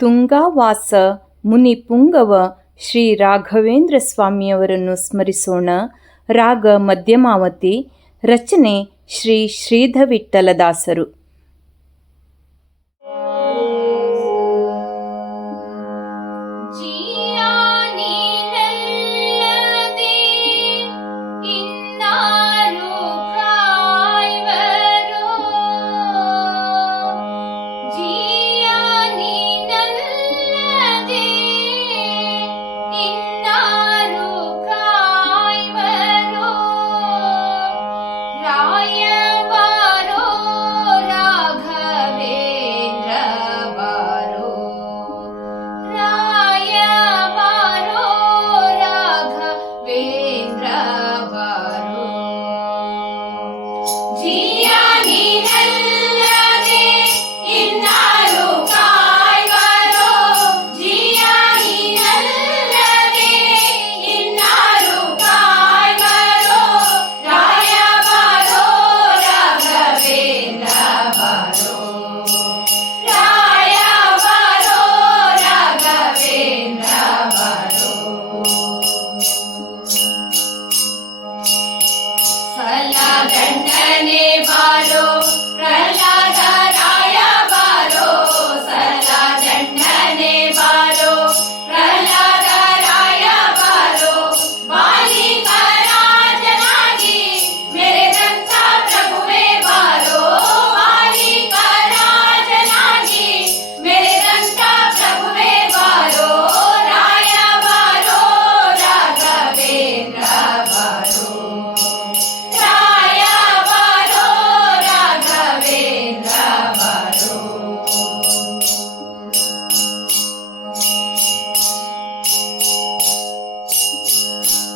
ತುಂಗಾವಾಸ ಮುನಿಪುಂಗವ ಶ್ರೀ ರಾಘವೇಂದ್ರ ಸ್ವಾಮಿಯವರನ್ನು ಸ್ಮರಿಸೋಣ. ರಾಗ ಮಧ್ಯಮಾವತಿ. ರಚನೆ ಶ್ರೀ ಶ್ರೀಧವಿಠಲದಾಸರು.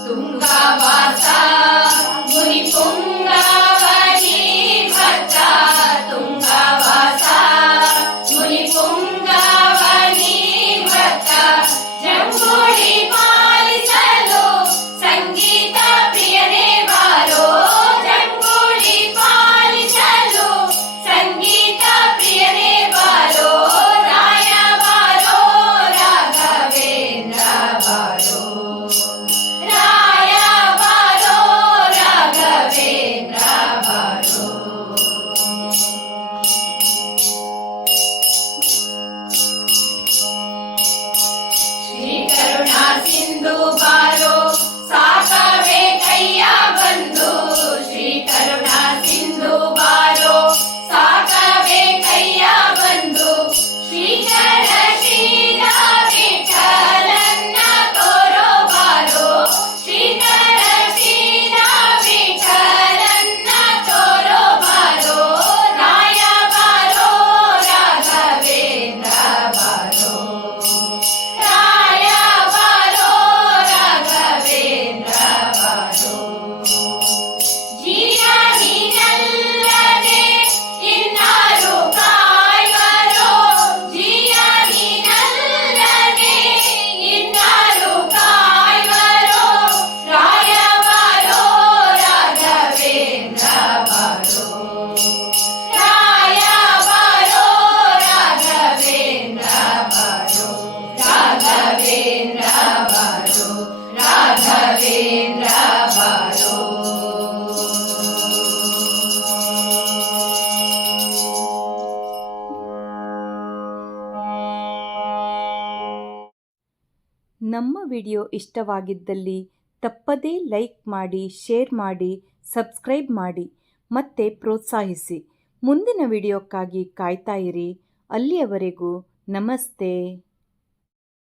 ತುಂಗಾವಾಸ ಮುನಿಪುಂಗವನಿ ಭಕ್ತ, ತುಂಗಾವಾಸ ಮುನಿಪುಂಗವನಿ ಭಕ್ತ, ಜಂಬೂಡಿ ಪಾಲಿಸಲು ಸಂಗೀತ ಪ್ರಿಯನೇ ಬಾರೋ, ಜಂಬೂಡಿ ಪಾಲಿಸಲು ಸಂಗೀತ ಪ್ರಿಯನೇ ಬಾರೋ, ರಾಯ ಬಾರೋ ರಾಘವೇಂದ್ರ ಬಾರೋ, ಸಿಂಧು ಬಾರೋ ಸಾಕವೇ ಕೈಯ ಬಂದು, ಶ್ರೀ ಕರುಣಾ ಸಿಂಧು ಬಾರೋ ಸಾಕವೇ ಕೈಯ ಬಂದು, ಶ್ರೀಕರ ಶ್ರೀಲ ವಿಠಲನ್ನ ತೋರೋ ಬಾರೋ, ಶ್ರೀಕರ ಶ್ರೀಲ ವಿಠಲನ್ನ ತೋರೋ ಬಾರೋ, ರಾಯ ಬಾರೋ ರಾಘವೇಂದ್ರ ಬಾರೋ, ರಾಘವೇಂದ್ರ ಬಾರೋ. ನಮ್ಮ ವಿಡಿಯೋ ಇಷ್ಟವಾಗಿದ್ದಲ್ಲಿ ತಪ್ಪದೇ ಲೈಕ್ ಮಾಡಿ, ಶೇರ್ ಮಾಡಿ, ಸಬ್ಸ್ಕ್ರೈಬ್ ಮಾಡಿ ಮತ್ತೆ ಪ್ರೋತ್ಸಾಹಿಸಿ. ಮುಂದಿನ ವಿಡಿಯೋಕ್ಕಾಗಿ ಕಾಯ್ತಾ ಇರಿ. ಅಲ್ಲಿಯವರೆಗೂ ನಮಸ್ತೆ.